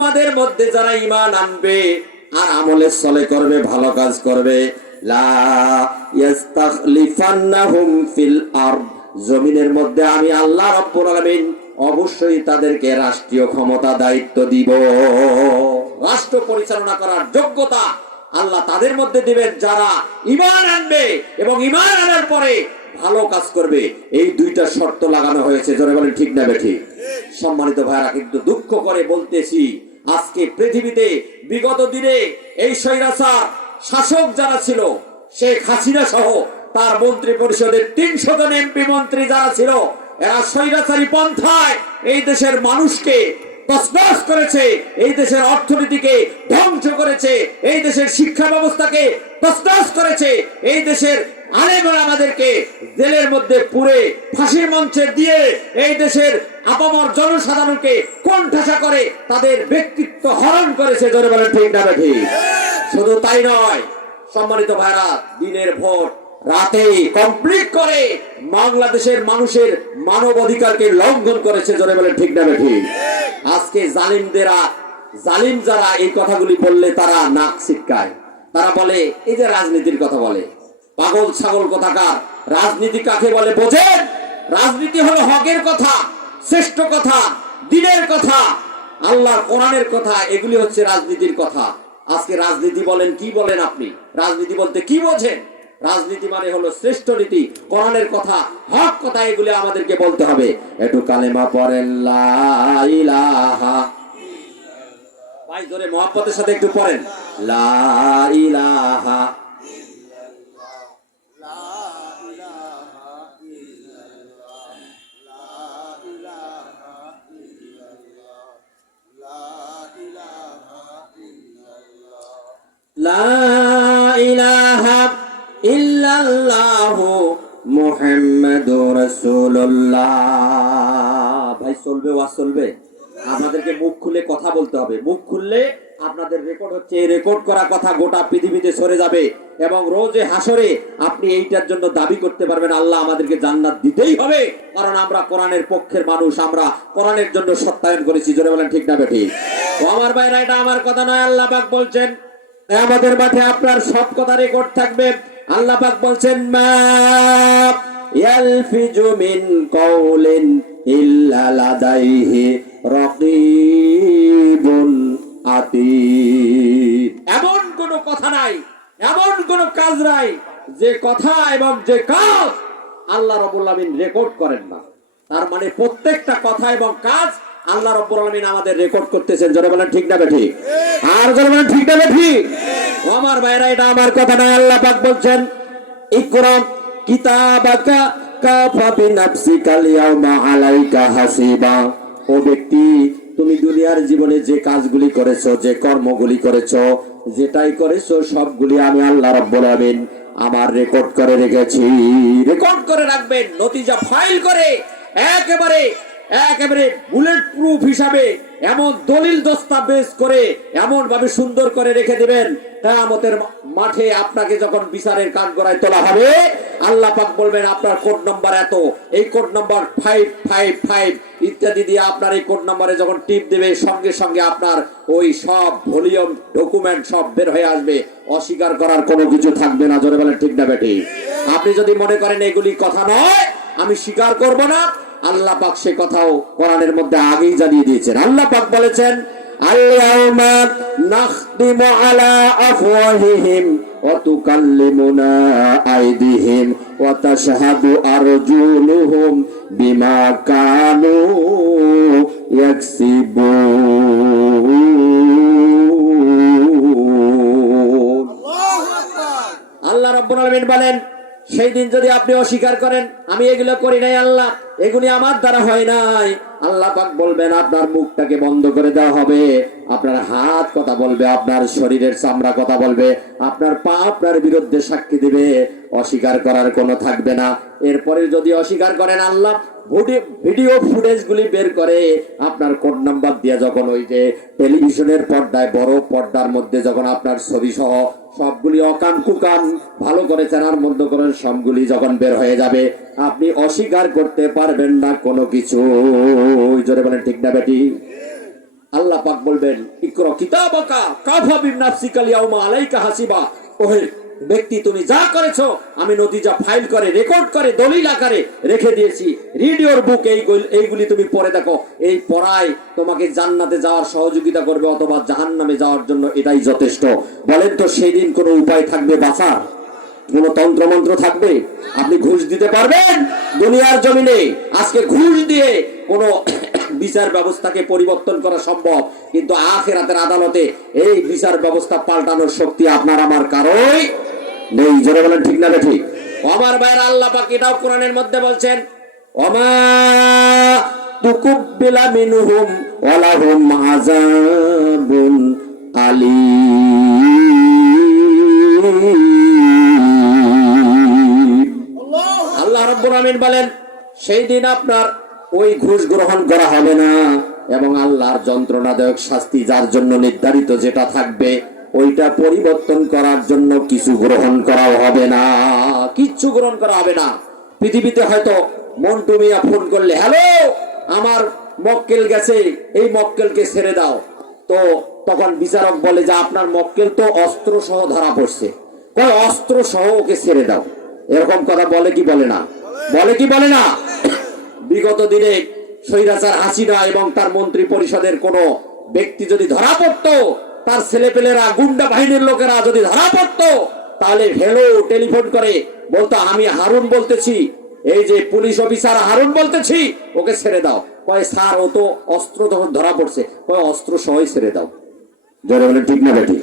আমাদের মধ্যে যারা ঈমান আনবে আর আমলে চলে করবে, ভালো কাজ করবে, লা ইস্তাখলিফান্নাহুম ফিল আরদ, জমিনের মধ্যে আমি আল্লাহ রাব্বুল আলামিন অবশ্যই তাদেরকে রাষ্ট্রীয় ক্ষমতা দায়িত্ব দিব। রাষ্ট্র পরিচালনা করার যোগ্যতা আল্লাহ তাদের মধ্যে দিবেন যারা ঈমান আনবে এবং ঈমান আনার পরে ভালো কাজ করবে। এই দুইটা শর্ত লাগানো হয়েছে। জোরে বলেন ঠিক না বেঠিক? সম্মানিত ভাইরা, কিন্তু দুঃখ করে বলতেছি, আজকে পৃথিবীতে বিগত দিনে এই স্বৈরাচার শাসক যারা ছিল, শেখ হাসিনা সহ তার মন্ত্রী পরিষদের ৩০০ জন এমপি মন্ত্রী যারা ছিল, এরা স্বৈরাচারী পন্থায় এই দেশের মানুষকে তছনছ করেছে, এই দেশের অর্থনীতিকে ধ্বংস করেছে, এই দেশের শিক্ষা ব্যবস্থাকে তছনছ করেছে, এই দেশের আলেমরা আমাদেরকে জেলের মধ্যে পুরে ফাঁসির মঞ্চে দিয়ে এই দেশের আপামর জনসাধারণকে কোণঠাসা করে তাদের ব্যক্তিত্ব হরণ করেছে। জোরে বলেন ঠিক না ঠিক? শুধু তাই নয় সম্মানিত ভাইরা, দিনের ভোট রাতে কমপ্লিট করে বাংলাদেশের মানুষের মানব অধিকারকে লঙ্ঘন করেছে। জোরে বলেন ঠিক না ঠিক? আজকে জালিম যারা এই কথাগুলি বললে তারা নাক ছিটকায়, তারা বলে এই যে রাজনীতির কথা বলে, পাগল ছাগল কোথাকার। রাজনীতি কাকে বলে বোঝেন? রাজনীতি হলো হকের কথা, শ্রেষ্ঠ কথা, দিনের কথা, আল্লাহর কোরআনের কথা, এগুলি হচ্ছে রাজনীতির কথা। আজকে রাজনীতি বলেন, কি বলেন আপনি? রাজনীতি বলতে কি বোঝেন? রাজনীতি মানে হলো শ্রেষ্ঠ নীতি, কোরআনের কথা, হক কথা, এগুলি আমাদেরকে বলতে হবে। একটু কালেমা পড়েন, লা ইলাহা, ভাই জোরে মহব্বতের সাথে একটু পড়েন, লা ইলাহা লা ইলাহা ইল্লাল্লাহু মুহাম্মাদুর রাসূলুল্লাহ। ভাই চলবে, ওয়াজ চলবে। আপনাদেরকে মুখ খুলে কথা বলতে হবে। মুখ খুললে আপনাদের রেকর্ড হচ্ছে, এই রেকর্ড করা কথা গোটা পৃথিবীতে ছড়ে যাবে এবং রোজে হাসরে আপনি এইটার জন্য দাবি করতে পারবেন আল্লাহ আমাদেরকে জান্নাত দিতেই হবে, কারণ আমরা কোরআনের পক্ষের মানুষ, আমরা কোরআনের জন্য সত্যায়ন করেছি। জোরে বলেন ঠিক না বেঠিক? ও আমার ভাইরা, এটা আমার কথা নয়, আল্লাহ পাক বলছেন আমাদের মাঠে আপনার সব কথা রেকর্ড থাকবে। আল্লাহ পাক বলছেন, মা ইয়ালফিজু মিন কাউলিন ইল্লা লাদাইহি রাকীবুন আতীদ। এমন কোন কথা নাই, এমন কোন কাজ নাই যে কথা এবং যে কাজ আল্লাহ রাব্বুল আলামিন রেকর্ড করেন না। তার মানে প্রত্যেকটা কথা এবং কাজ আল্লাহ রাব্বুল আলামিন আমাদের রেকর্ড করতেছেন। জোরে বলেন ঠিক না বেঠিক? আর জোরে বলেন ঠিক না বেঠিক? ও আমার ভাইরা, এটা আমার কথা নয়, আল্লাহ পাক বলছেন, ইকরা কিতাবাকা কাফা বিনাফসিকাল ইয়াউমা আলাইকা হাসিবা। ও ব্যক্তি, তুমি দুনিয়ার জীবনে যে কাজগুলি করেছো, যে কর্মগুলি করেছো, যেটাই করেছো, সবগুলি আমি আল্লাহ রাব্বুল আলামিন আমার রেকর্ড করে রেখেছি। রেকর্ড করে রাখবেন, নতিজা ফাইল করে একেবারে বুলেট প্রুফ হিসাবে এমন দলিল দস্তাবেজ করে এমন ভাবে সুন্দর করে রেখে দিবেন, কিয়ামতের মাঠে আপনাকে যখন বিচারের কাঠগড়ায় তোলা হবে, আল্লাহ পাক বলবেন আপনার কোড নাম্বার এত, এই কোড নাম্বার 555 ইত্যাদি দিয়ে আপনার এই কোড নাম্বারে যখন টিপ দেবে, সঙ্গে সঙ্গে আপনার ওই সব ভলিউম ডকুমেন্ট সব বের হয়ে আসবে। অস্বীকার করার কোনো কিছু থাকবে না। জোরে বলেন ঠিক না বেঠিক? আপনি যদি মনে করেন এগুলি কথা নয়, আমি স্বীকার করব না, আল্লাহ পাক সে কথাও কোরআনের মধ্যে আগেই জানিয়ে দিয়েছেন। আল্লাহ পাক বলেছেন, আল-ইয়াউমা নাখতিমু আলা আফওয়াহিহিম ওয়া তুকাল্লিমুনা আইদিহিম ওয়া তাশহাদু আরজুলুহুম বিমা কানু ইয়াকসিবুন। আল্লাহু আকবার। আল্লাহ রাব্বুল আলামিন বলেন, সেই দিন যদি আপনি অস্বীকার করেন আমি এগুলো করি নাই, আল্লাহ এগুলি আমার দ্বারা হয় নাই, আল্লাহ পাক বলবেন আপনার মুখটাকে বন্ধ করে দেওয়া হবে, আপনার হাত কথা বলবে, আপনার শরীরের চামড়া কথা বলবে, আপনার পা আপনার বিরুদ্ধে সাক্ষী দিবে, অস্বীকার করার কোনো থাকবে না। এরপরে যদি অস্বীকার করেন, আল্লাহ ভিডিও ফুটেজ গুলি বের করে আপনার কোড নাম্বার দিয়ে যখন ওই যে টেলিভিশনের পর্দায় বড় পর্দার মধ্যে যখন আপনার ছবি সহ সবগুলি অকান কুকান ভালো করে চেনার মধ্য করেন সবগুলি যখন বের হয়ে যাবে, আপনি অস্বীকার করতে পারবেন না কোনো কিছু। জোরে বলেন ঠিক না বেটি? আল্লাহ পাক বলবেন ইকরা কিতাবাকা কাফা বিনাফসিকাল ইয়াউমা আলাইকা হাসিবা। ওহে ব্যক্তি, তুমি যা করেছো আমি নতিজা ফাইল করে রেকর্ড করে দলিল আকারে রেখে দিয়েছি। রিড ইওর বুক, এইগুলি তুমি পড়ে দেখো। এই পড়ায় তোমাকে জান্নাতে যাওয়ার সহযোগিতা করবে অথবা জাহান্নামে যাওয়ার জন্য এটাই যথেষ্ট। বলেন তো সেই দিন কোনো উপায় থাকবে বাঁচার? কোনো তন্ত্রমন্ত্র থাকবে? আপনি ঘুষ দিতে পারবেন দুনিয়ার জমিনে? আজকে ঘুষ দিয়ে কোনো বিচার ব্যবস্থাকে পরিবর্তন করা সম্ভব, কিন্তু আখিরাতের আদালতে এই বিচার ব্যবস্থা পাল্টানোর শক্তি আপনার আমার কারোই নেই। জোরে বলেন ঠিক না ঠিক? আমার ভাইয়েরা, আল্লাহ পাক এটাও কোরআনের মধ্যে বলছেন ওমা তুকুব্বিলা মিনহুম ওয়া লাহুম আযাবুন আলীম। আল্লাহ রাব্বুল আমিন বলেন সেই দিন আপনার ওই ঘুষ গ্রহণ করা হবে না এবং আল্লাহর যন্ত্রণাদায়ক শাস্তি যার জন্য নির্ধারিত যেটা থাকবে ওইটা পরিবর্তন করার জন্য কিছু গ্রহণ করাও হবে না, কিচ্ছু গ্রহণ করা হবে না। পৃথিবীতে হয়তো মন্টু মিয়া ফোন করলে, হ্যালো আমার মক্কেল গেছে, এই মক্কেলকে ছেড়ে দাও, তো তখন বিচারক বলে যে আপনার মক্কেল তো অস্ত্র সহ ধরা পড়ছে, কয় অস্ত্র সহ ওকে ছেড়ে দাও। এরকম কথা বলে কি বলে না? বলে কি বলে না? বিগত দিনে স্বৈরাচার হাসিনা এবং তার মন্ত্রী পরিষদের কোন ব্যক্তি যদি ধরা পড়তো, তার ছেলেপেলেরা গুন্ডা বাহিনীর লোকেরা যদি ধরা পড়তো, তাহলে হ্যালো টেলিফোন করে বলতো আমি হারুন বলতেছি, এই যে পুলিশ অফিসার হারুন বলতেছি, ওকে ছেড়ে দাও। কয় স্যার ও তো অস্ত্র যখন ধরা পড়ছে, কয় অস্ত্র সহই ছেড়ে দাও। জোরে বলে ঠিক না বেঠি?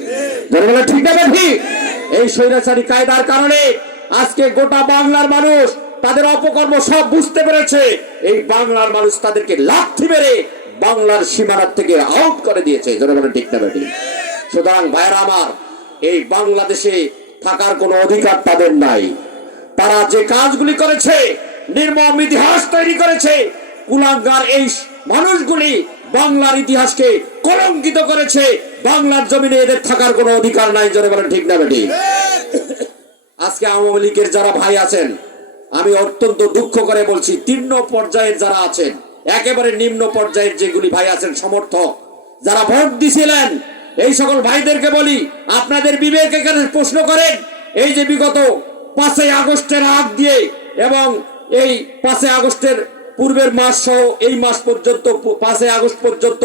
জোরে বলে ঠিক না বেঠি? এই স্বৈরাচারী কায়দার কারণে আজকে গোটা বাংলার মানুষ তাদের অপকর্ম সব বুঝতে পেরেছে। এই বাংলার মানুষ তাদেরকে লাথি মেরে বাংলার সীমানার থেকে আউট করে দিয়েছে। জোরে বলে ঠিক না বেঠি? সুতরাং ভাইরা আমার, এই বাংলাদেশে থাকার কোনো অধিকার তাদের নাই। তারা যে কাজগুলি করেছে, নির্মম ইতিহাস তৈরি করেছে, কুলাঙ্গার এই মানুষগুলি বাংলার ইতিহাসকে কলঙ্কিত করেছে। বাংলার জমিনে এদের থাকার কোনো অধিকার নাই। জোরে বলেন ঠিক না বেঠি? আজকে আওয়ামী লীগের যারা ভাই আছেন, আমি অত্যন্ত দুঃখ করে বলছি, নিম্ন পর্যায়ের যারা আছেন, একেবারে নিম্ন পর্যায়ের যেগুলি ভাই আছেন সমর্থক, যারা ভোট দিছিলেন, এই সকল ভাইদেরকে বলি আপনাদের বিবেক এখানে প্রশ্ন করেন। এই যে বিগত 5ই আগস্টের আগ দিয়ে এবং এই 5ই আগস্টের পূর্বের মাস সহ এই মাস পর্যন্ত 5ই আগস্ট পর্যন্ত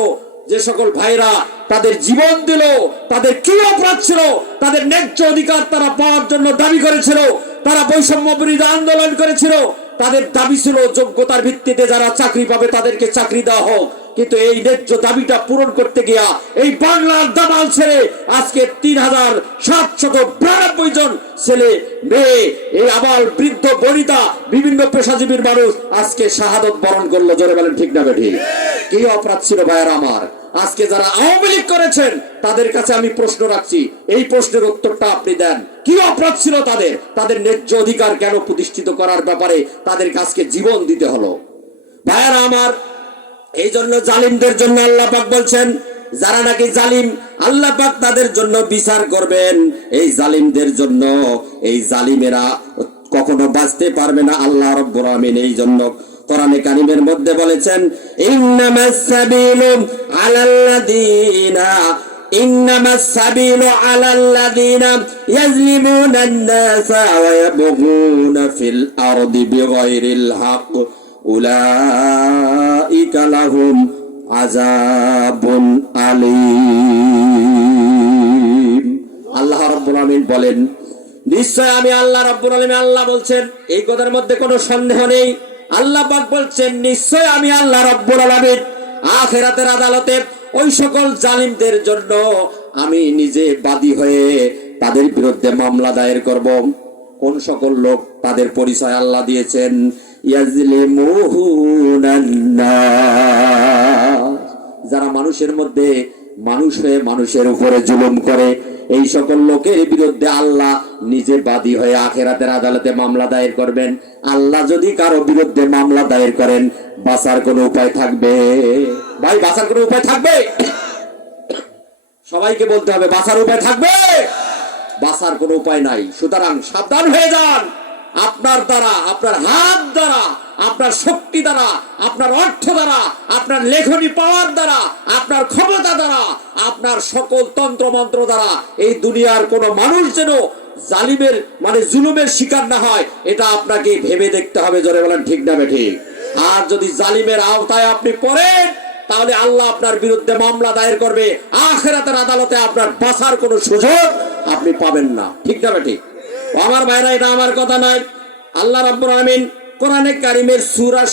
যে সকল ভাইরা তাদের জীবন দিল, তাদের কি অপরাধ ছিল? তাদের ন্যায্য অধিকার তারা পাওয়ার জন্য দাবি করেছিল, তারা বৈষম্য বিরোধী আন্দোলন করেছিল, তাদের দাবি ছিল যোগ্যতার ভিত্তিতে যারা চাকরি পাবে তাদেরকে চাকরি দেওয়া হোক। কিন্তু এই ন্যায্য দাবিটা পূরণ করতে গিয়া এই বাংলার দামাল ছেড়ে আজকে 3792 জন ছেলে মেয়ে, এই আবাল বৃদ্ধ বনিতা বিভিন্ন পেশাজীবীর মানুষ আজকে শাহাদত বরণ করলো। জোরে বলেন ঠিক না বেঠি? কি অপরাধ ছিল ভাইয়েরা আমার? আজকে যারা আওয়ামী লীগ করেছেন তাদের কাছে আমি প্রশ্ন রাখছি, এই প্রশ্নের উত্তরটা আপনি দেন। কি অপরাধ ছিল তাদের? তাদের ন্যায্য অধিকার কেন প্রতিষ্ঠিত করার ব্যাপারে তাদের কাছে জীবন দিতে হলো? ভাইয়েরা আমার, এই জন্য জালিমদের জন্য আল্লাহ পাক বলছেন, যারা নাকি জালিম আল্লাহ পাক তাদের জন্য বিচার করবেন। এই জালিমদের জন্য, এই জালিমেরা কখনো বাঁচতে পারবে না। আল্লাহ রাব্বুল আমিন এই জন্য কোরআনে কারীমের মধ্যে বলেছেন, ইন্নামাস সাবিলু আলাল্লাযীনা ইয়াজলিমুনান নাসা ওয়া ইয়াবগুনা ফিল আরদি বিগাইরিল হক উলাইকা লাহুম আযাবুন আলীম। আল্লাহ রাব্বুল আমিন বলেন, নিশ্চয় আমি আল্লাহ রাব্বুল আলামিন, আল্লাহ বলছেন, এই কথার মধ্যে কোনো সন্দেহ নেই। আল্লাহ পাক বলছেন, নিশ্চয় আমি আল্লাহ রাব্বুল আলামিন আখিরাতের আদালতে ওই সকল জালিমদের জন্য আমি নিজে বাদী হয়ে তাদের বিরুদ্ধে মামলা দায়ের করব। কোন সকল লোক? তাদের পরিচয় আল্লাহ দিয়েছেন, ইয়াজলিমুনান নাস, যারা মানুষের মধ্যে মানুষ হয়ে মানুষের উপরে জুলুম করে, এই সকল লোকের বিরুদ্ধে আল্লাহ নিজে বাদী হয়ে আখিরাতের আদালতে মামলা দায়ের করবেন। আল্লাহ যদি কারো বিরুদ্ধে মামলা দায়ের করেন, বাঁচার কোনো উপায় থাকবে? ভাই বাঁচার কোনো উপায় থাকবে? সবাইকে বলতে হবে, বাঁচার উপায় থাকবে? বাঁচার কোনো উপায় নাই। সুতরাং সাবধান হয়ে যান। আপনার দ্বারা, আপনার হাত দ্বারা, আপনার শক্তি দ্বারা, আপনার অর্থ দ্বারা, আপনার লেখনী পাওয়ার দ্বারা, আপনার ক্ষমতা দ্বারা, আপনার সকল তন্ত্র মন্ত্র দ্বারা এই দুনিয়ার কোন মানুষ যেন জালিমের মানে জুলুমের শিকার না হয়, এটা আপনাকে ভেবে দেখতে হবে। জোরে বলেন ঠিক না ঠিক? আর যদি জালিমের আওতায় আপনি পড়েন, তাহলে আল্লাহ আপনার বিরুদ্ধে মামলা দায়ের করবে। আখিরাতের আদালতে আপনার বাঁচার কোনো সুযোগ আপনি পাবেন না। ঠিক না ঠিক? আমার ভাইরা, এটা আমার কথা নয়, আল্লাহ রাব্বুল আলামিন কোরআনে কারিমের সূরা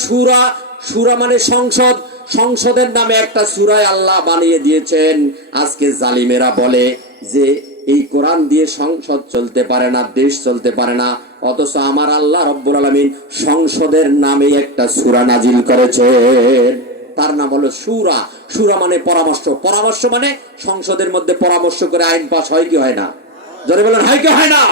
সূরা মানে সংসদ, সংসদের নামে একটা সূরায় আল্লাহ বানিয়ে দিয়েছেন। আজকে জালিমেরা বলে যে এই কোরআন দিয়ে সংসদ চলতে পারে না, দেশ চলতে পারে না, অথচ আমার আল্লাহ রাব্বুল আলামিন সংসদের নামে একটা সূরা নাজিল করেছেন। তার নাম হলো সূরা। সূরা মানে পরামর্শ, পরামর্শ মানে সংসদের মধ্যে পরামর্শ করে আইন পাস হয় কি হয় না? জোরে বলেন হয় কি হয় না?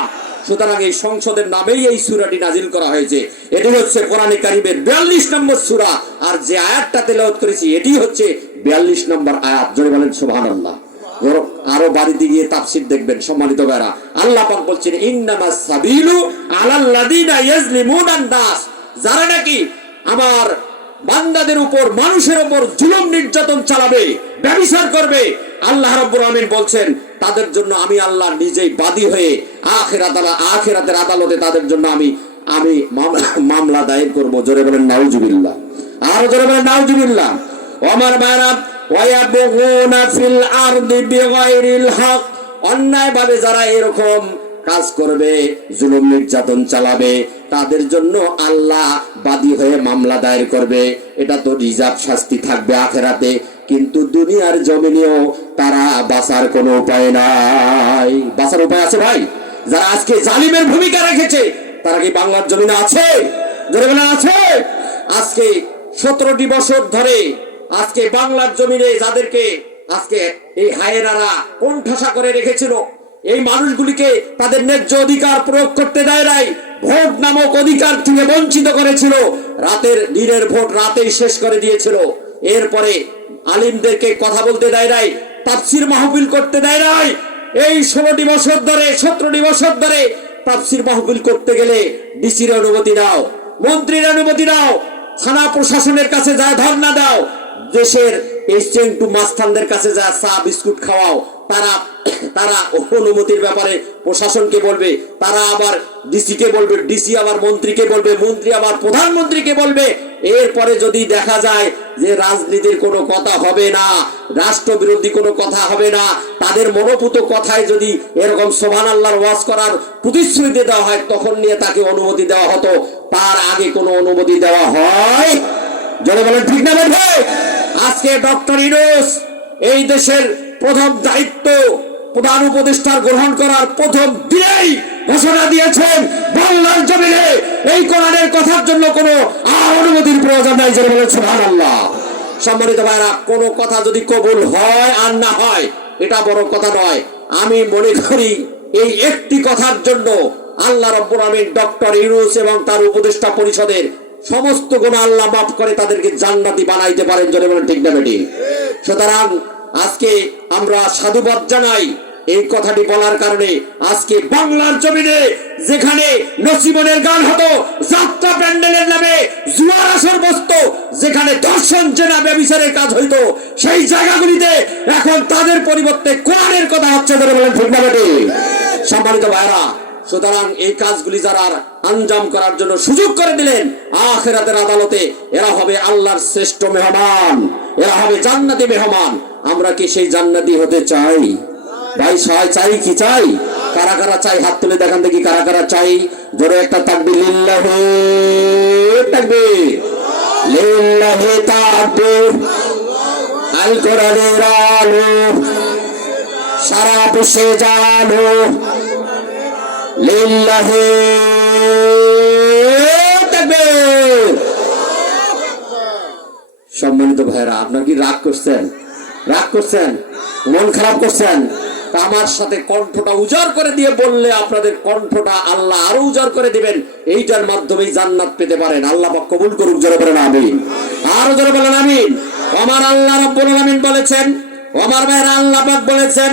সুতরাং এই সংসদের নামেই এই সূরাটি নাজিল করা হয়েছে। এটি হচ্ছে কোরআনে কারিমের 42 নম্বর সূরা, আর যে আয়াতটা তেলাওয়াত করেছি এটি হচ্ছে 42 নম্বর আয়াত। জোরে বলেন সুবহানাল্লাহ। আরো বাড়িতে গিয়ে তাফসীর দেখবেন সম্মানিত ভাইরা। আল্লাহ পাক বলছেন ইন্নামাস সাবিলু আলাল্লাযিনা ইয়াজলিমুনান নাস, যারা নাকি আমার বান্দাদের উপর, মানুষের উপর জুলুম নির্যাতন চালাবে, ব্যভিচার করবে, আল্লাহ রাব্বুল আলামিন বলছেন তাদের জন্য আমি আল্লাহ নিজেই বাদী হয়ে আখিরাতের আদালতে তাদের জন্য আমি মামলা দায়ের করব। জোরে বলেন নাউজুবিল্লাহ। আর জোরে বলেন নাউজুবিল্লাহ। ওমার ভাইরা, ওয়ায়াবগুনা ফিল আরদি বিগাইরিল হক, অন্যায়ভাবে যারা এরকম কাজ করবে, জুলুম নির্যাতন চালাবে, তাদের জন্য আল্লাহ বাদী হয়ে মামলা দায়ের করবে। এটা তো রিজার্ভ শাস্তি থাকবে আখিরাতে, কিন্তু দুনিয়ার জমিনেও তারা বাঁচার কোনো উপায় নাই। বাঁচার উপায় আছে ভাই? যারা আজকে জালিমের ভূমিকা রেখেছে তারা কি বাংলার জমিনে আছে? জোরে বলেন আছে? আজকে 17টি বছর ধরে আজকে বাংলার জমিনে যাদেরকে আজকে এই হায়েনারা কোণঠাসা করে রেখেছিল, এই মানুষগুলিকে তাদের ন্যায্য অধিকার প্রয়োগ করতে দেয় নাই, ভোট নামক অধিকার থেকে বঞ্চিত করেছিল, দিনের ভোট রাতেই শেষ করে দিয়েছিল। এরপরে আলিমদেরকে কথা বলতে দেয় নাই, তাফসীর মাহফিল করতে দেয় নাই। এই 17টি বছর ধরে তাফসীর মাহফিল করতে গেলে ডিসির অনুমতি দাও, মন্ত্রীর অনুমতি দাও, থানা প্রশাসনের কাছে যায় ধর্ণা দাও, দেশের এই চেংটু মাস্তানদের কাছে যা চা বিস্কুট খাওয়াও, তারা অনুমতির ব্যাপারে প্রশাসনকে বলবে, তারা আবার ডিসিকে বলবে, ডিসি আবার মন্ত্রীকে বলবে, মন্ত্রী আবার প্রধানমন্ত্রীকে বলবে। এরপরে যদি দেখা যায় যে রাজনীতির কোনো কথা হবে না, রাষ্ট্রবিরোধী কোনো কথা হবে না, তাদের মনোপুত কথায় যদি এরকম সুবহানাল্লাহর ওয়াজ করার প্রতিশ্রুতি দেওয়া হয়, তখন নিয়ে তাকে অনুমতি দেওয়া হতো। তার আগে কোনো অনুমতি দেওয়া হয়? জোরে বলেন ঠিক না ভাই? আজকে ডক্টর ইউনূস এই দেশের প্রথম দায়িত্ব প্রধান উপদেষ্টার গ্রহণ করার প্রথম দিনেই ঘোষণা দিয়েছেন বাংলার জমিনে এই কোরআনের কথার জন্য কোনো অনুমতির প্রয়োজন নাই। জোরে বলেন সুবহানাল্লাহ। সম্মানিত ভাইরা, কোনো কথা যদি কবুল হয় আর না হয় এটা বড় কথা নয়। আমি মনে করি এই একটি কথার জন্য আল্লাহ রাব্বুল আলামিন ডক্টর ইউনূস এবং তার উপদেষ্টা পরিষদের সমস্ত গুনাহ আল্লাহ মাফ করে তাদেরকে জান্নাতি বানাইতে পারেন। জোরে বলেন ঠিক না বেটি? সুতরাং আজকে আমরা সাধুবাদ জানাই এই কথাটি বলার কারণে। আজকে বাংলার জমিনে যেখানে নসিমনের গান হতো, যাত্রা প্যান্ডেলের নামে জুয়ার আসর বসতো, যেখানে দর্শন জেনা ব্যভিচারের কাজ হইতো, সেই জায়গাগুলিতে এখন তাদের পরিবর্তে কোরআনের কথা হচ্ছে। ধরে বলেন ঠিক না বেটি? সম্মানিত ভাইরা, সুতরাং এই কাজগুলি যারা আঞ্জাম করার জন্য সুযোগ করে দিলেন, আখিরাতের আদালতে এরা হবে আল্লাহর শ্রেষ্ঠ মেহমান, এরা হবে জান্নাতি মেহমান। আমরা কি সেই জান্নাতি হতে চাই ভাই? চাই কি চাই? কারা কারা চাই হাত তুলে দেখান দেখি, কারা কারা চাই? জোরে একটা তাকবীর, লিল্লাহি তাকবীর, লিল্লাহি তাকবীর। আল কোরআনের আলো সারা বিশ্বে জানো, লিল্লাহি তাকবীর। সম্মানিত ভাইরা, আপনারা কি রাগ করছেন? মন খারাপ করছেন? আমার সাথে কণ্ঠটা উজাড় করে দিয়ে বললে আপনাদের কণ্ঠটা আল্লাহ আরো উজাড় করে দিবেন, এইটার মাধ্যমেই জান্নাত পেতে পারেন। আল্লাহ পাক কবুল করুক। জোরে বলেন আমিন। আরো জোরে বলেন আমিন। আমার আল্লাহ রাব্বুল আলামিন বলেছেন, আমার ভাইরা আল্লাহ পাক বলেছেন,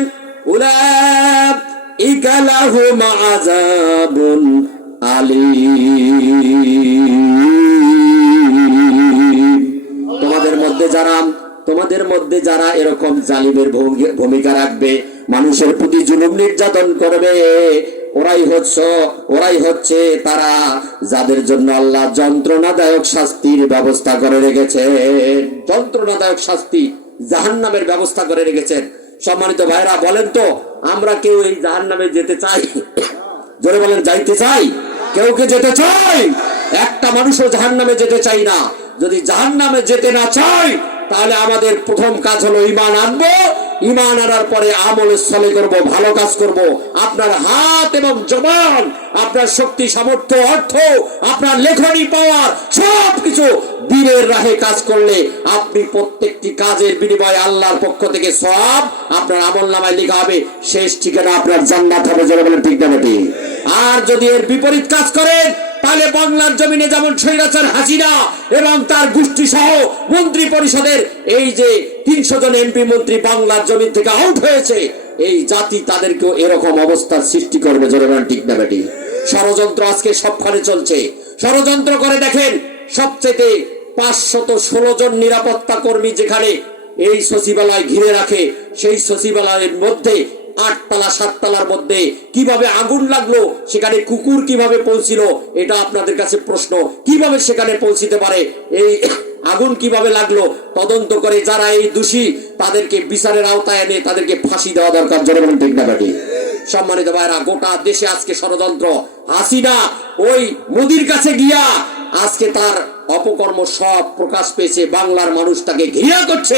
উলাইকা লাহুম আযাবুন আলীম। তোমাদের মধ্যে যারা এরকম জালিমের ভূমিকা রাখবে, মানুষের প্রতি জুলুম নির্যাতন করবে, ওরাই হচ্ছে তারা যাদের জন্য আল্লাহ যন্ত্রণাদায়ক শাস্তির ব্যবস্থা করে রেখেছে। যন্ত্রণাদায়ক শাস্তি, জাহান্নামের ব্যবস্থা করে রেখেছেন। সম্মানিত ভাইরা, বলেন তো আমরা কেউ এই জাহান্নামে যেতে চাই? জোরে বলেন, যাইতে চাই? কেউ কে যেতে চাই? একটা মানুষও জাহান্নামে যেতে চাই না। যদি জাহান্নামে যেতে না চাই, তাহলে আমাদের প্রথম কাজ হলো ঈমান আনবো। ঈমান আনার পরে আমলে সলে করব, ভালো কাজ করব। আপনার হাত এবং জবান, আপনার শক্তি, সামর্থ্য, অর্থ, আপনার লেখনী, পাওয়ার, সবকিছু দ্বীনের রাহে কাজ করলে আপনি প্রত্যেকটি কাজের বিনিময়ে আল্লাহর পক্ষ থেকে সওয়াব আপনার আমলনামায় লেখা হবে। শেষ ঠিকানা আপনার জান্নাত হবে। যারা বলেন ঠিক না ঠিক? আর যদি এর বিপরীত কাজ করেন, তাহলে বাংলার জমিনে যেমন স্বৈরাচার হাসিনা এবং তার গোষ্ঠী সহ মন্ত্রী পরিষদের এই যে 300 জন এমপি মন্ত্রী বাংলার জমিন থেকে আউট হয়েছে, এই জাতি তাদেরকেও এরকম অবস্থার সৃষ্টি করবে। জোরে বলেন ঠিক না বেটি? ষড়যন্ত্র আজকে সবখানে চলছে। ষড়যন্ত্র করে দেখেন, সবচেয়ে 516 জন নিরাপত্তা কর্মী যেখানে এই সচিবালয় ঘিরে রাখে, সেই সচিবালয়ের মধ্যে 8 তলা 7 তলার মধ্যে কিভাবে আগুন লাগলো, সেখানে কুকুর কিভাবে পৌঁছিল, এটা আপনাদের কাছে প্রশ্ন। কিভাবে সেখানে পৌঁছিতে পারে, এই আগুন কিভাবে লাগলো, তদন্ত করে যারা এই দোষী তাদেরকে বিচারের আওতায় এনে তাদেরকে ফাঁসি দেওয়া দরকার। জোরে বলেন ঠিক না বেটি? সম্মানিত ভাইরা, গোটা দেশে আজকে ষড়যন্ত্র। হাসিনা ওই মোদির কাছে গিয়া আজকে তার অপকর্ম সব প্রকাশ পেয়েছে। বাংলার মানুষ তাকে ঘৃণা করছে।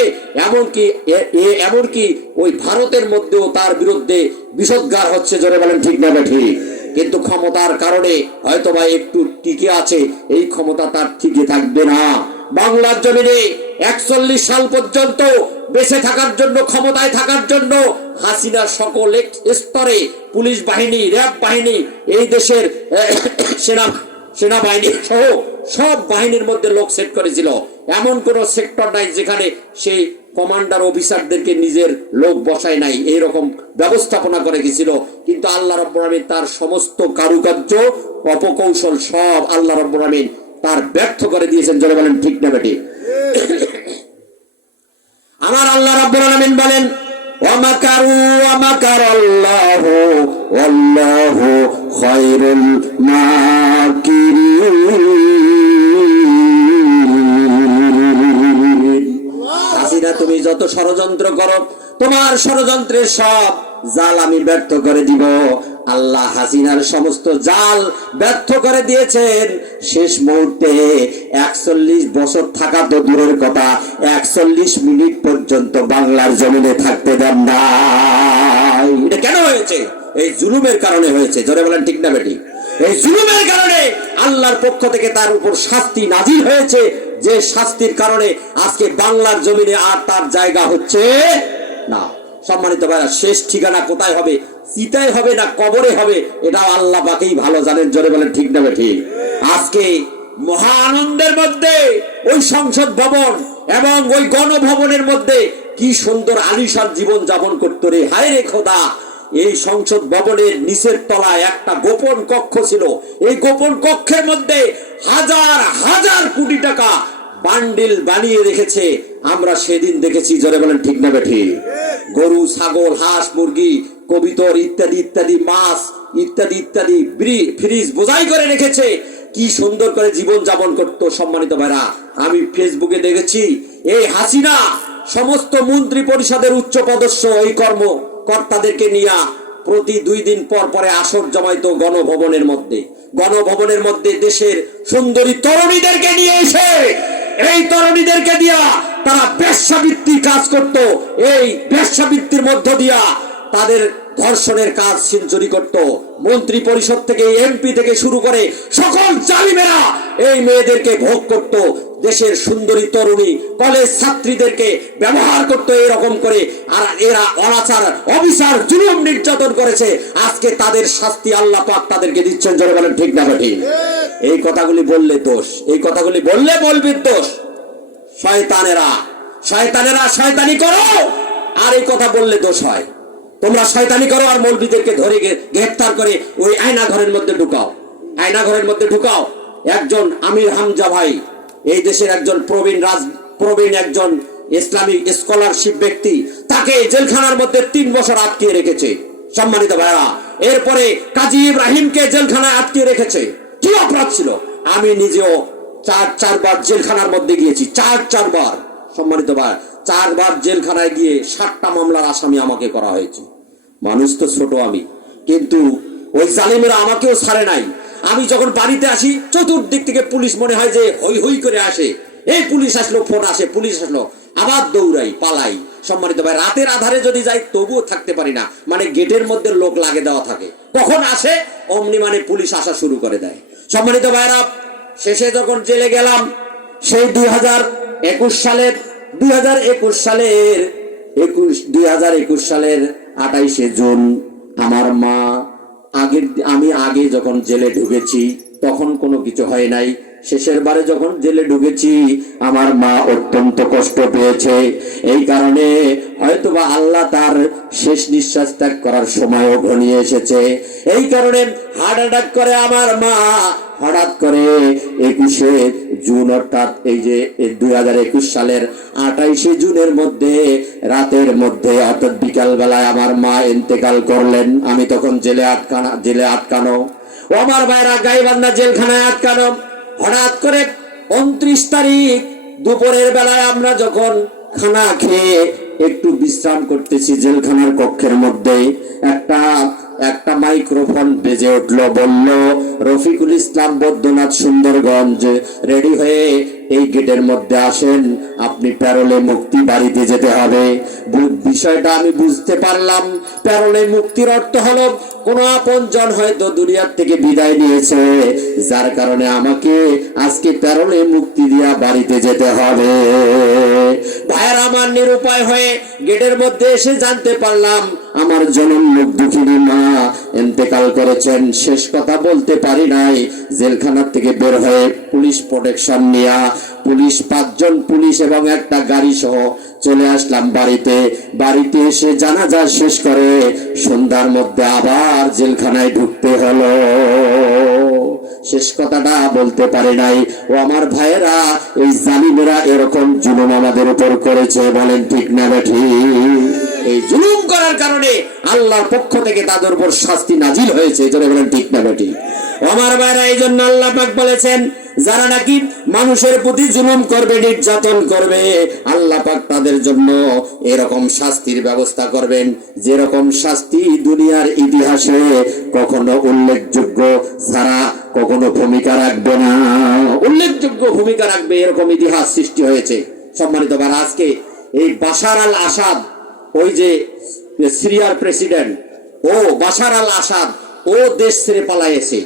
এমনকি ওই ভারতের মধ্যেও তার বিরুদ্ধে বিষোদ্গার হচ্ছে। জোরে বলেন ঠিক না বেঠি? কিন্তু ক্ষমতার কারণে হয়তো বা একটু টিকে আছে, এই ক্ষমতা তার টিকে থাকবে না। বাংলার জমিনে 41 সাল পর্যন্ত বেঁচে থাকার জন্য, ক্ষমতায় থাকার জন্য হাসিনা সকল স্তরে পুলিশ বাহিনী, র্যাব বাহিনী, এই দেশের সেনাবাহিনী সহ সব বাহিনীর মধ্যে লোক সেট করেছিল। এমন কোন সেক্টর নাই যেখানে সেই কমান্ডার অফিসারদেরকে নিজের লোক বসায় নাই। এইরকম ব্যবস্থাপনা করে গেছিল। কিন্তু আল্লাহ রাব্বুল আমিন তার সমস্ত কারুকার্য, অপকৌশল সব আল্লাহ রাব্বুল আমিন তার ব্যর্থ করে দিয়েছেন। যারা বলেন ঠিক না বেটি? আমার আল্লাহ রাব্বুল আমিন বলেন, ওয়ামাকারু ওয়ামাকারাল্লাহু ওয়াল্লাহু খায়রুল মাকিরিন। হাসিনা, তুমি যত ষড়যন্ত্র করো, তোমার ষড়যন্ত্রের সব জাল আমি ব্যর্থ করে দিব। আল্লাহ হাসিনার সমস্ত জাল ব্যর্থ করে দিয়েছেন। শেষ মুহূর্তে 41 বছর থাকা তো দূরের কথা, 41 মিনিট পর্যন্ত বাংলার জমিনে থাকতে দেন না। এটা কেন হয়েছে? এই জুলুমের কারণে হয়েছে। জোরে বলেন ঠিক না বেটি? এই জুলুমের কারণে আল্লাহর পক্ষ থেকে তার উপর শাস্তি নাজিল হয়েছে, যে শাস্তির কারণে আজকে বাংলার জমিনে আর তার জায়গা হচ্ছে না। সম্মানিত ভাইরা, শেষ ঠিকানা কোথায় হবে? চিতায় হবে না কবরে হবে, এটাও আল্লাহ পাকেই ভালো জানেন। জোরে বলেন ঠিক না বেঠি? আজকে মহা আনন্দের মধ্যে ওই সংসদ ভবন এবং ওই গণভবনের মধ্যে কি সুন্দর আলিশান জীবন যাপন করতো রে। হায় রে খোদা, এই সংসদ ভবনের নিচের তলায় একটা গোপন কক্ষ ছিল। এই গোপন কক্ষের মধ্যে হাজার হাজার কোটি টাকা বান্ডিল বানিয়ে রেখেছে। আমরা সেদিন দেখেছি। জোরে বলেন ঠিক না বেঠি? গরু, ছাগল, হাঁস, মুরগি, কবিতর ইত্যাদি ইত্যাদি, মাছ ইত্যাদি ইত্যাদি ফ্রিজ বোঝাই করে রেখেছে। কি সুন্দর করে জীবন যাপন করতো। সম্মানিত ভাইরা, আমি ফেসবুকে দেখেছি এই হাসিনা সমস্ত মন্ত্রী পরিষদের উচ্চ পদস্থ এই কর্মকর্তাদেরকে নিয়ে প্রতি 2 দিন পর পরে আসর জমাইতো গণভবনের মধ্যে। গণভবনের মধ্যে দেশের সুন্দরী তরুণীদেরকে নিয়ে এসে এই তরুণীদেরকে দিয়া তারা বেশ্যাবৃত্তির কাজ করত। এই বেশ্যাবৃত্তির মধ্য দিয়া তাদের ধর্ষণের কাজ সেঞ্চুরি করত। মন্ত্রী পরিষদ থেকে, এমপি থেকে শুরু করে সকল জালিমেরা এই মেয়েদেরকে ভোগ করত। দেশের সুন্দরী তরুণী কলেজ ছাত্রীদেরকে ব্যবহার করত এরকম করে। আর এরা অনাচার, অবিচার, জুলুম, নির্যাতন করেছে। আজকে তাদের শাস্তি আল্লাহ পাক তাদেরকে দিচ্ছেন। জোরে বলেন ঠিক না বেঠিক? এই কথাগুলি বললে দোষ, এই কথাগুলি বললে বলবির দোষ। শয়তানেরা শয়তানি করো, আর এই কথা বললে দোষ হয়। তোমরা শয়তানি করো আর মৌলবীদেরকে ধরে গ্রেফতার করে ওই আয়না ঘরের মধ্যে ঢুকাও। আয়না ঘরের মধ্যে ঢুকাও। একজন আমির হামজা ভাই, এই দেশের একজন প্রবীণ একজন ইসলামিক স্কলারশিপ ব্যক্তি, তাকে জেলখানার মধ্যে 3 বছর আটকিয়ে রেখেছে সম্মানিত ভাইরা। এরপরে কাজী ইব্রাহিমকে জেলখানায় আটকিয়ে রেখেছে। কি অপরাধ ছিল? আমি নিজেও 4বার জেলখানার মধ্যে গিয়েছি, 4বার সম্মানিত ভাই, 4বার জেলখানায় গিয়ে 7টা মামলার আসামি আমাকে করা হয়েছে। মানুষ তো ছোট আমি, কিন্তু ওই জালিমেরা আমাকেও ছাড়ে নাই। আমি যখন বাড়িতে আসি, চতুর্দিক থেকে পুলিশ মনে হয় যে হই হই করে আসে, এই পুলিশ আসলো, ফোন আসে, পুলিশ আসলো, আবার দৌড়াই, পালাই। সম্মানিত ভাই, রাতের আধারে যদি যাই তবুও থাকতে পারি না, মানে গেটের মধ্যে লোক লাগে দেওয়া থাকে, কখন আসে অমনি মানে পুলিশ আসা শুরু করে দেয়। সম্মানিত ভাইরা, শেষে যখন জেলে গেলাম, সেই 2021 সালের 28শে জুন আমার মা, আমি আগে যখন জেলে ঢুকেছি তখন কোনো কিছু হয় নাই, শেষের বারে যখন জেলে ঢুকেছি আমার মা অত্যন্ত কষ্ট পেয়েছে। এই কারণে হয়তোবা আল্লাহ তার শেষ নিঃশ্বাস ত্যাগ করার সময়ও ঘনিয়ে এসেছে। এই কারণে হার্ট অ্যাটাক করে আমার মা হঠাৎ করে 21শে জুন, অর্থাৎ এই যে 2021 সালের 28শে জুনের মধ্যে রাতের মধ্যে, অর্থাৎ বিকাল বেলায় আমার মা ইন্তেকাল করলেন। আমি তখন জেলে আটকানো। ও আমার ভাইরা, গাইবান্ধা জেলখানায় আটকানো। হঠাৎ করে 29 তারিখ দুপুরের বেলায় আমরা যখন খানা খেয়ে একটু বিশ্রাম করতেছি জেলখানার কক্ষের মধ্যে, একটা মাইক্রোফোন বেজে উঠলো, বলল রফিকুল ইসলাম বৈদ্যনাথ সুন্দরগঞ্জ রেডি হয়ে এই গেটের মধ্যে আসেন, আপনি প্যারোলে মুক্তি, বাড়িতে যেতে হবে। বিষয়টা আমি বুঝতে পারলাম। প্যারোলে মুক্তির অর্থ হলো কোন আপনজন হয়তো দুনিয়ার থেকে বিদায় নিয়েছে, যার কারণে আমাকে আজকে প্যারোলে মুক্তি দিয়া বাড়িতে যেতে হবে। ভাইয়ের আমার নিরুপায় হয়ে গেটের মধ্যে এসে জানতে পারলাম আমার জনম দুঃখিনী মা ইন্তেকাল করেছেন। শেষ কথা বলতে পারি নাই। জেলখানার থেকে বের হয়ে পুলিশ প্রোটেকশন নিয়ে, পুলিশ 5 জন পুলিশ এবং একটা গাড়ি সহ চলে আসলাম বাড়িতে এসে জানাজা শেষ করে সন্ধ্যার মধ্যে আবার জেলখানায় ঢুকতে হলো। শেষ কথাটা বলতে পারি নাই। ও আমার ভাইয়েরা, এই জালিমেরা এরকম জুলুম আমাদের উপর করেছে, বলেন ঠিক না বেঠিক? এই জুলুম করার কারণে আল্লাহর পক্ষ থেকে তাদের উপর শাস্তি নাজিল হয়েছে, যারা বলেন ঠিক না বেঠিক? আমার ভাইরা, এই জন্য আল্লাহ পাক বলেছেন, যারা নাকি মানুষের প্রতি জুলুম করবে, নির্যাতন করবে, আল্লাহ পাক তাদের জন্য এরকম শাস্তির ব্যবস্থা করবেন, যেরকম শাস্তি দুনিয়ার ইতিহাসে কখনো উল্লেখযোগ্য ছাড়া কখনো ভূমিকা রাখবে না। উল্লেখযোগ্য ভূমিকা রাখবে এরকম ইতিহাস সৃষ্টি হয়েছে। সম্মানিত ভাইরা, আজকে এই বাশার আল আসাদ, ওই যে সিরিয়ার প্রেসিডেন্ট, ও বাশার আল আসাদ, ও দেশ ছেড়ে পালাইছে।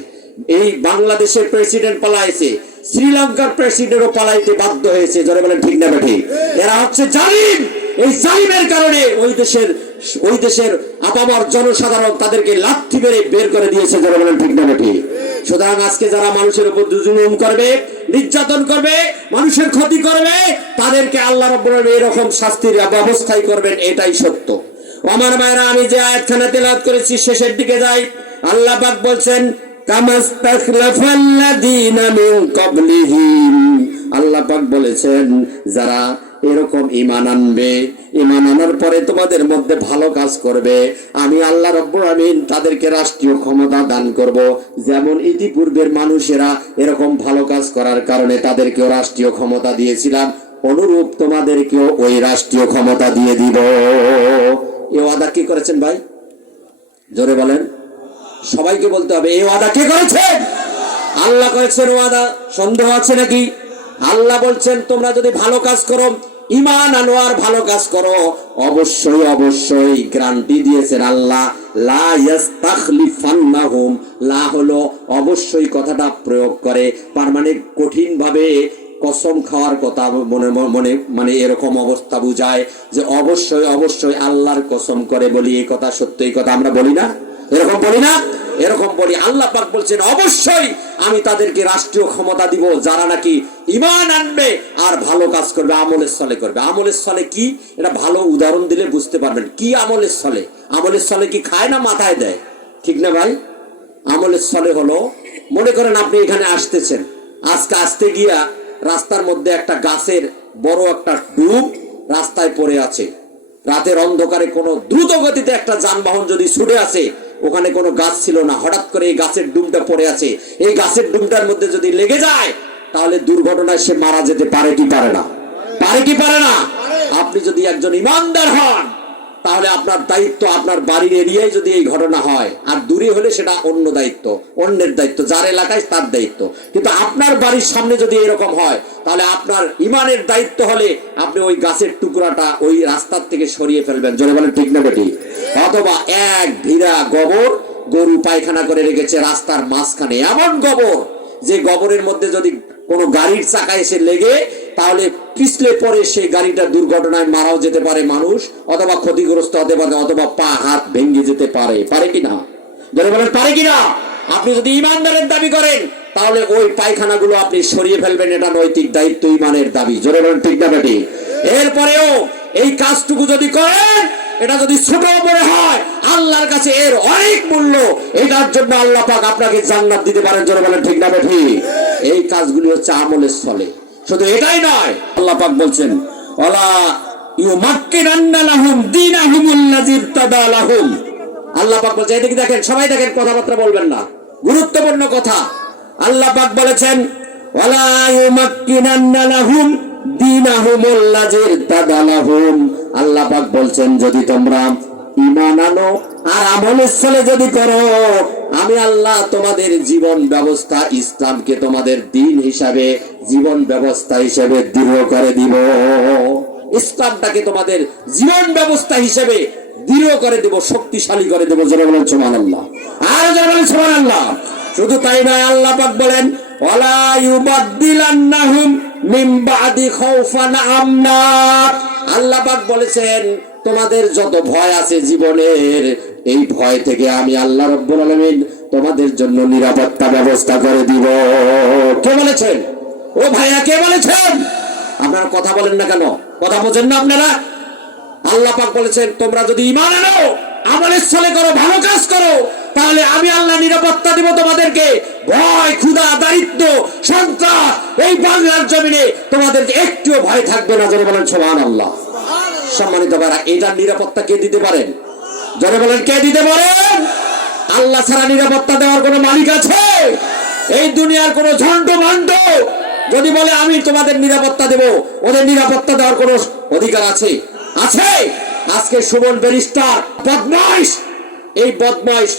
এই বাংলাদেশের প্রেসিডেন্ট পালাইছে, শ্রীলঙ্কার প্রেসিডেন্টও পালাইতে বাধ্য হয়েছে, যারা বলেন ঠিক না বেঠিক? এরা হচ্ছে জালিম। এই জালিমের কারণে ওই দেশের আপামর জনসাধারণ তাদেরকে লাথি মেরে বের করে দিয়েছে, যারা বলেন ঠিক না বেঠিক? সুতরাং আজকে যারা মানুষের উপর জুলুম করবে, নির্যাতন করবে, মানুষের ক্ষতি করবে, তাদেরকে আল্লাহ রাব্বুল আলামিন এরকম শাস্তির ব্যবস্থাই করবেন, এটাই সত্য। আমার মায়েরা, আমি যে আয়াতখানা তেলাওয়াত করেছি শেষের দিকে যাই। আল্লাহ পাক বলছেন, কামাস্তাখলাফাল্লাযীনা মিন ক্বাবলিহিম, আল্লাহ পাক বলেছেন যারা এরকম ঈমান আনবে, ঈমান আনার পরে তোমাদের মধ্যে ভালো কাজ করবে, আমি আল্লাহ রাব্বুল আমিন তাদেরকে রাষ্ট্রীয় ক্ষমতা দান করব। যেমন ইতিপূর্বের মানুষেরা এরকম ভালো কাজ করার কারণে তাদেরকেও রাষ্ট্রীয় ক্ষমতা দিয়েছিলাম, অনুরূপ তোমাদেরকেও ওই রাষ্ট্রীয় ক্ষমতা দিয়ে দিব। এই ওয়াদা কি করেছেন ভাই? জোরে বলেন। সবাইকে বলতে হবে, এই ওয়াদা কে করেছেন? আল্লাহ করেছেন ওয়াদা। সন্দেহ আছে নাকি? আল্লাহ বলছেন, তোমরা যদি ভালো কাজ করো, ঈমান আনো আর ভালো কাজ করো, অবশ্যই অবশ্যই গ্যারান্টি দিয়েছেন আল্লাহ, লা ইস্তাখলিফান্নাহুম। লা হলো অবশ্যই কথাটা প্রয়োগ করে, তার মানে কঠিন ভাবে কসম খাওয়ার কথা মানে এরকম অবস্থা বুঝায় যে অবশ্যই অবশ্যই আল্লাহর কসম করে বলি, এই কথা সত্য, এই কথা আমরা বলি না, এরকম বলি না, এরকম বলি। আল্লাহ পাক বলছেন অবশ্যই আমি তাদেরকে রাষ্ট্রীয় ক্ষমতা দিব, যারা নাকি ঈমান আনবে আর ভালো কাজ করবে, আমলের সালে করবে। আমলের সালে কি, এটা ভালো উদাহরণ দিলে বুঝতে পারবেন কি আমলের সালে। আমলের সালে কি খায় না মাথায় দেয়? ঠিক না ভাই? আমলের সালে হলো মনে করেন আপনি এখানে আসতেছেন, আজকে আসতে গিয়া রাস্তার মধ্যে একটা গাছের বড় একটা ডুব রাস্তায় পড়ে আছে। রাতের অন্ধকারে কোনো দ্রুত গতিতে একটা যানবাহন যদি ছুটে আসে, ওখানে কোনো গাছ ছিল না, হঠাৎ করে এই গাছের ডুমটা পড়ে আছে, এই গাছের ডুমটার মধ্যে যদি লেগে যায়, তাহলে দুর্ঘটনায় সে মারা যেতে পারে কি পারে না? পারে কি পারে না? আপনি যদি একজন ইমানদার হন, তাহলে আপনার দায়িত্ব, আপনার বাড়ির এরিয়ায় যদি এই ঘটনা হয়, আর দূরে হলে সেটা অন্য দায়িত্ব, অন্যের দায়িত্ব, যার এলাকায় তার দায়িত্ব। কিন্তু আপনার বাড়ির সামনে যদি এরকম হয়, তাহলে আপনার ইমানের দায়িত্ব হলে আপনি ওই গাছের টুকরাটা ওই রাস্তার থেকে সরিয়ে ফেলবেন। জোরে বলেন ঠিক না বেটি? অথবা এক ভিড়া গোবর গরু পায়খানা করে রেখেছে রাস্তার মাঝখানে, এমন গোবর যে গোবরের মধ্যে যদি কোনো গাড়ির চাকা এসে লেগে, তাহলে পিছলে পরে সেই গাড়িটা দুর্ঘটনায় মারাও যেতে পারে মানুষ, অথবা ক্ষতিগ্রস্ত হতে পারে, অথবা পা হাত ভেঙে যেতে পারে। পারে কিনা? ধরে বলেন পারে কিনা? আপনি যদি ইমানদারের দাবি করেন, তাহলে ওই পায়খানাগুলো আপনি সরিয়ে ফেলবেন, এটা নৈতিক দায়িত্ব, ইমানের দাবি। জোরে বলেন ঠিক না বেটি? এরপরেও এই কাজটুকু যদি করেন, এটা যদি ছোট মনে হয়, আল্লাহর কাছে এর অনেক মূল্য, এটার জন্য আল্লাহ পাক আপনাকে জান্নাত দিতে পারেন। জোরে বলেন ঠিক না বেটি? এই কাজগুলি হচ্ছে আমলের স্থলে। শুধু এটাই নয়, আল্লাহ পাক বলছেন ওয়ালা ইউমাক্কিনান্না লাহুম দীনাহুমুল্লাযী ইরতাদা লাহুম। আল্লাহ পাক বলছেন, এদিকে দেখেন, সবাই দেখেন, কথাবার্তা বলবেন না, গুরুত্বপূর্ণ কথা। আল্লাহ পাক বলেছেন ওয়ালা ইউমাক্কিনান্না লাহুম দীনাহুমুল্লাযী ইরতাদা লাহুম। আল্লাহ পাক বলছেন, যদি তোমরা ঈমান আনো আর আমলের স্থলে যদি করো, আমি আল্লাহ তোমাদের জীবন ব্যবস্থা ইসলামকে তোমাদের দিন হিসাবে, জীবন ব্যবস্থা হিসেবে দৃঢ় করে দিব। ইসলামটাকে তোমাদের জীবন ব্যবস্থা হিসেবে দৃঢ় করে দেব, শক্তিশালী করে দেব। যারা বলেন সুবহানাল্লাহ, আর যারা বলেন সুবহানাল্লাহ। শুধু তাই নয়, আল্লাহ পাক বলেন ওয়ালা ইউবাদদিলান্নাহুম মিন বাদি খাউফান আমনা। আল্লাহ পাক বলেছেন, তোমাদের যত ভয় আছে জীবনের, এই ভয় থেকে আমি আল্লাহ রাব্বুল আলামিন তোমাদের জন্য নিরাপত্তা ব্যবস্থা করে দিব। কে বলেছেন? ও ভাইয়া, কে বলেছেন? আপনারা কথা বলেন না কেন? কথা বোঝেন না আপনারা? আল্লাহ পাক বলেছেন, তোমরা যদি ঈমান আনো, আমলের স্থলে করো, ভালো কাজ করো, তাহলে আমি আল্লাহ নিরাপত্তা দিব তোমাদেরকে। ভয়, ক্ষুধা, দারিদ্র, সন্ত্রাস, এই বাংলার জমিনে তোমাদের একটুও ভয় থাকবে না। যারা বলেন সুবহানাল্লাহ। সম্মানিত ভাইরা, এটার নিরাপত্তা কে দিতে পারেন? যারা বলেন কে দিতে পারেন? আল্লাহ ছাড়া নিরাপত্তা দেওয়ার কোন মালিক আছে? এই দুনিয়ার কোন ঝন্ড ভণ্ড যদি বলে আমি তোমাদের নিরাপত্তা দেব, ওদের নিরাপত্তা দেওয়ার কোন অধিকার আছে? আছে? আজকে সুমন ব্যারিস্টার বদমাইশ, এই বদমাইশ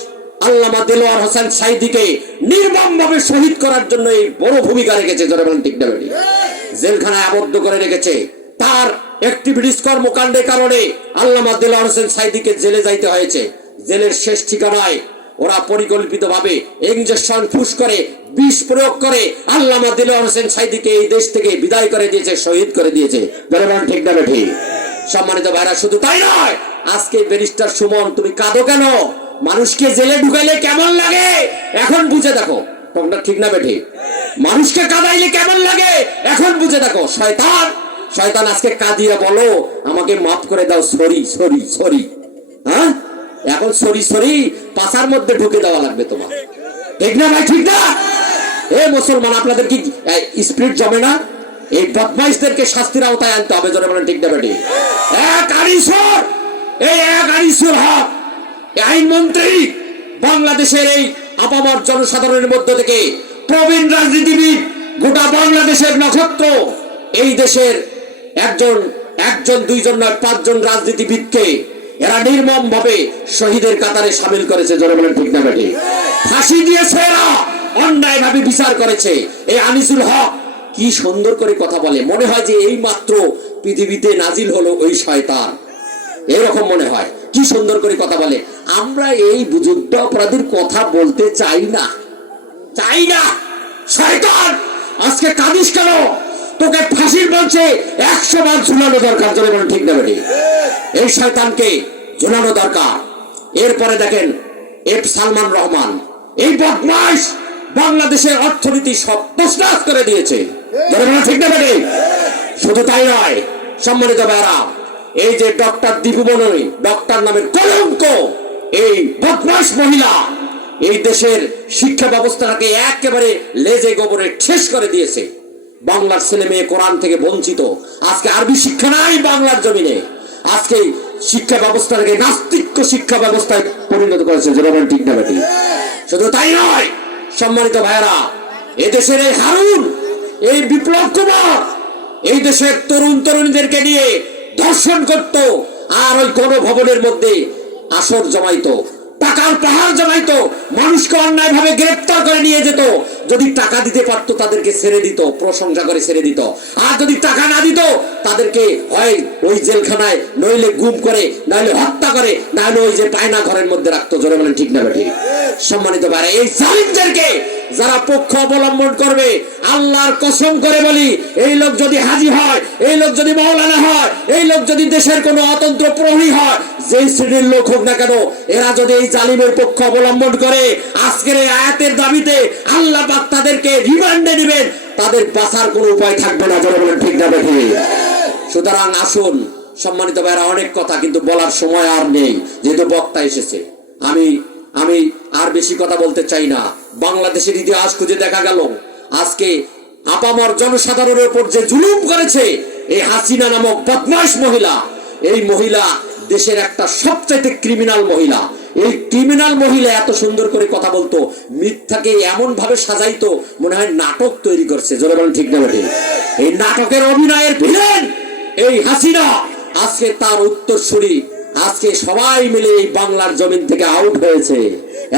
আল্লামা দেলোয়ার হোসেন সাঈদীকে নির্মমভাবে শহীদ করার জন্য এই বড় ভূমিকা রেখেছে। যারা বলেন ঠিক না বেটি? জেলখানায় আবদ্ধ করে রেখেছে। তার অ্যাক্টিভিটিস, কর্মকাণ্ডের কারণে আল্লামা দেলোয়ার হোসেন সাঈদীকে জেলে যাইতে হয়েছে। জেলের শেষ ঠিকানায় ওরা পরিকল্পিতভাবে ইনজেকশন ফুস করে, বিষ প্রয়োগ করে আল্লামা দেলোয়ার হোসেন সাঈদীকে এই দেশ থেকে বিদায় করে দিয়েছে, শহীদ করে দিয়েছে। যারা বলেন ঠিক না বেটি? সম্মানিত ভাইরা, শুধু তাই নয়, আজকে ব্যারিস্টার সুমন, তুমি কাঁদো কেন? মানুষকে জেলে ঢুকাইলে কেমন লাগে এখন বুঝে দেখো। তোমরা ঠিক না বেঠি? মানুষকে কাঁদাইলে কেমন লাগে এখন বুঝে দেখো। শয়তান, শয়তান আজকে কাঁদিয়ে বলো আমাকে মাফ করে দাও, সরি সরি সরি। হ্যাঁ, এখন সরি সরি পাছার মধ্যে ঢুকে দেওয়া লাগবে তোমার। ঠিক না ভাই? ঠিক না? এ মুসলমান, আপনাদের কি স্পিরিট জমে না? এই বদমাইশদেরকে শাস্তির আওতায় আনতে হবে। যারা বলেন ঠিক না বেঠি? এক আনিসুর, এই এক আনিসুল হক আইনমন্ত্রী, বাংলাদেশের এই আপামর জনসাধারণের মধ্য থেকে প্রবীণ রাজনীতিবিদ, গোটা বাংলাদেশের নক্ষত্র, এই দেশের একজন দুইজন নয়, 5 জন রাজনীতিবিদকে এরা নির্মম ভাবে শহীদের কাতারে সামিল করেছে। যারা বলেন ঠিক না বেটি? ফাঁসি দিয়েছে, এরা অন্যায় ভাবে বিচার করেছে। এই আনিসুল হক কি সুন্দর করে কথা বলে, মনে হয় যে এই মাত্র পৃথিবীতে নাজিল হলো ওই শয়তান, এরকম মনে হয়। কি সুন্দর করে কথা বলে। আমরা এই যুদ্ধ অপরাধীর কথা বলতে চাই না, চাই না। শয়তান, আজকে কাঁদিস কেন? তোকে ফাঁসির মঞ্চে 100 বার ঝুলানো দরকার। যারা বলেন ঠিক না বেটি? এই শয়তানকে ঝুলানো দরকার। এরপরে দেখেন এফ সালমান রহমান, এই বদমাইশ বাংলাদেশের অর্থনীতি সব তছনছ করে দিয়েছে। যারা বলেন ঠিক না বেটি? শুধু তাই নয়, সম্মানিত ভাইরা, এই যে ডক্টর দীপু মনি, ডক্টর নামের কলঙ্ক, এই বদমাশ মহিলা, এই দেশের শিক্ষা ব্যবস্থাটাকে একেবারে লেজে গোবরে শেষ করে দিয়েছে। বাংলার ছেলে মেয়ে কোরআন থেকে বঞ্চিত। আজকে আরবি শিক্ষা নাই বাংলার জমিনে। আজকে শিক্ষা ব্যবস্থাটাকে নাস্তিক্য শিক্ষা ব্যবস্থায় পরিণত করেছে। যেরকম ঠিক না বেটি? শুধু তাই নয় সম্মানিত ভাইরা, এদেশের এই হারুন, এই বিপ্লব কুমার এই দেশের তরুণ তরুণীদেরকে নিয়ে ধর্ষণ করত, আর ওই গণভবনের মধ্যে আসর জমাইতো, টাকার পাহাড় জমাইতো, মানুষকে অন্যায় ভাবে গ্রেফতার করে নিয়ে যেত। যদি টাকা দিতে পারতো তাদেরকে ছেড়ে দিত, প্রশংসা করে ছেড়ে দিত। আর যদি টাকা না দিত তাদেরকে হয় ওই জেলখানায়, নইলে গুম করে, নইলে হত্যা করে, নাহলে ওই যে পায়না ঘরের মধ্যে রাখতো। জোরে বলেন ঠিক না বেঠিক? সম্মানিত ভাইরা, এই জালিমদেরকে যারা পক্ষ অবলম্বন করবে, আল্লাহর কসম করে বলি, এই লোক যদি হাজী হয়, এই লোক যদি মাওলানা হয়, এই লোক যদি দেশের কোনো অতন্ত্র প্রহরী হয়, যেই শ্রেণীর লোক হোক না কেন, এরা যদি এই জালিমের পক্ষ অবলম্বন করে, আজকের এই আয়াতের দাবিতে আল্লাহ পাক তাদেরকে রিমান্ডে নেবেন, তাদের বাঁচার কোনো উপায় থাকবে না। যারা বলেন ঠিক না বেঠিক? সুতরাং আসুন সম্মানিত ভাইরা, অনেক কথা কিন্তু বলার সময় আর নেই, যেহেতু বক্তা এসেছে। আমি আর বেশি কথা বলতে চাই না। বাংলাদেশের ইতিহাস খুঁজে দেখা গেল, আজকে আপামর জনসাধারণের উপর যে জুলুম করেছে এই হাসিনা নামক বদমাশ মহিলা, এই মহিলা দেশের একটা সবচাইতে ক্রিমিনাল মহিলা। এই ক্রিমিনাল মহিলা এত সুন্দর করে কথা বলতো, মিথ্যাকে এমন ভাবে সাজাইতো, মনে হয় নাটক তৈরি করছে। জোরে বলেন ঠিক না বেঠিক? এই নাটকের অভিনয়ের ভিলেন এই হাসিনা, আজকে তার উত্তরসূরি আজকে সবাই মিলে এই বাংলার জমিন থেকে আউট হয়েছে।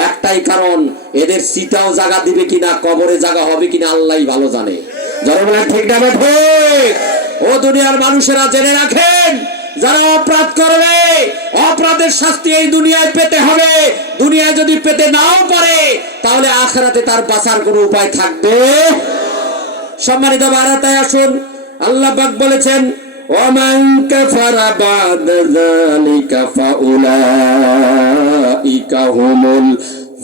একটাই কারণ, এদের সিটাও জায়গা দিবে কিনা, কবরে জায়গা হবে কিনা আল্লাহই ভালো জানে। যারা বলেন ঠিক না বেঠিক? ও দুনিয়ার মানুষেরা জেনে রাখেন, যারা অপরাধ করবে অপরাধের শাস্তি এই দুনিয়ায় পেতে হবে। দুনিয়ায় যদি পেতে নাও পারে, তাহলে আখিরাতে তার বাঁচার কোনো উপায় থাকবে। সম্মানিত ভাইরা, আসুন, আল্লাহ পাক বলেছেন, ওয়ামান কাফারা বা'দা যালিকা ফাউলাইকা হুমুল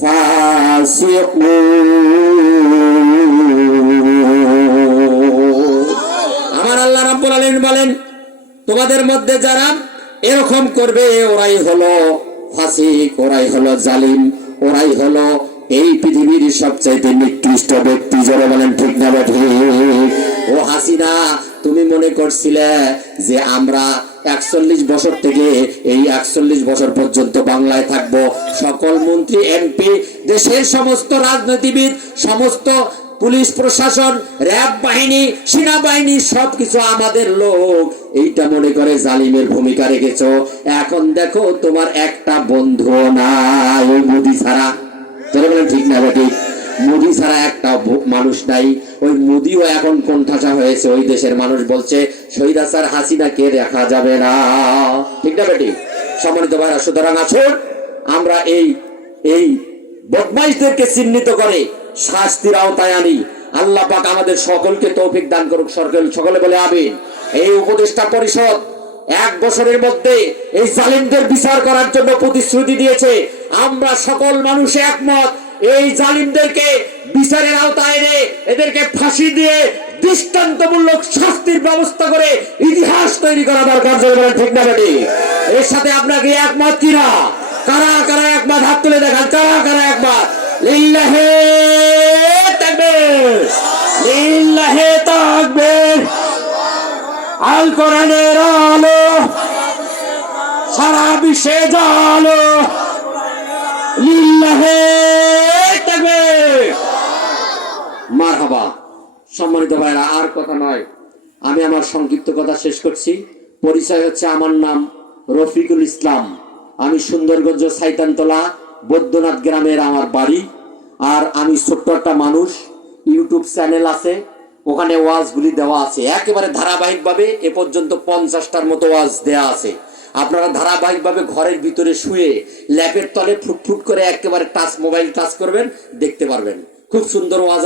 ফাসিকুন। আমার আল্লাহ রাব্বুল আলামিন বলেন, তোমাদের মধ্যে যারা এরকম করবে ওরাই হলো ফাসিক, ওরাই হলো জালিম, ওরাই হলো এই পৃথিবীর সবচাইতে নিকৃষ্ট ব্যক্তি। যারা বলেন ঠিক না বেঠিক? ও হাসিনা, তুমি মনে করছিলে যে আমরা 41 বছর থেকে এই 41 বছর পর্যন্ত বাংলায় থাকবো, সকল মন্ত্রী এমপি, দেশের সমস্ত রাজনীতিবিদ, সমস্ত পুলিশ প্রশাসন, র‍্যাব বাহিনী, সেনাবাহিনী সবকিছু আমাদের লোক, এইটা মনে করে জালিমের ভূমিকা রেখেছো। এখন দেখো তোমার একটা বন্ধু নাই, ওই মোদি ছাড়া। যারা বলেন ঠিক না বেঠিক? মোদি ছাড়া একটা মানুষ নাই। ওই মোদিও এখন কোণঠাসা হয়েছে। ওই দেশের মানুষ বলছে শহীদ হাসান হাসিনাকে দেখা যাবে না। ঠিক না বেঠিক? সম্মানিত ভাইরা, সুতরাং আসুন আমরা এই বদমাইশদেরকে চিহ্নিত করে শাস্তির আওতায় আনি। আল্লাহ পাক আমাদের সকলকে তৌফিক দান করুক। সকলে বলে আমিন। এই উপদেষ্টা পরিষদ 1 বছরের মধ্যে এই জালিমদের বিচার করার জন্য প্রতিশ্রুতি দিয়েছে। আমরা সকল মানুষ একমত, এই জালিমদেরকে বিচারের আওতায় এনে এদেরকে ফাঁসি দিয়ে দৃষ্টান্তমূলক শাস্তির ব্যবস্থা করে ইতিহাস তৈরি করা দরকার। ঠিক না বেঠিক? এর সাথে আপনাকে একমত কিনা? কারা কারা একমত? হাত তুলে দেখান। কারা কারা একমত? লিল্লাহি তাকবীর, লিল্লাহি তাকবীর। আল কোরআনের আলো সারা বিশ্বে জালো, লিল্লাহি তাকবীর। মারহাবা। সম্মানিত ভাইরা, আর কথা নয়, আমি আমার সংক্ষিপ্ত কথা শেষ করছি। পরিচয় হচ্ছে, আমার নাম রফিকুল ইসলাম। আমি সুন্দরগঞ্জ সাইতানতলা বৈদ্যনাথ গ্রামের আমার বাড়ি। আর আমি ছোট্ট একটা মানুষ, ইউটিউব চ্যানেল আছে, ওখানে ওয়াজগুলি দেওয়া আছে একেবারে ধারাবাহিকভাবে। এ পর্যন্ত 50টার মতো ওয়াজ দেয়া আছে। আপনারা ধারাবাহিকভাবে ঘরের ভিতরে শুয়ে ল্যাপের তলে ফুটফুট করে একেবারে মোবাইল টাচ করবেন, দেখতে পারবেন। খুব সুন্দর ওয়াজ।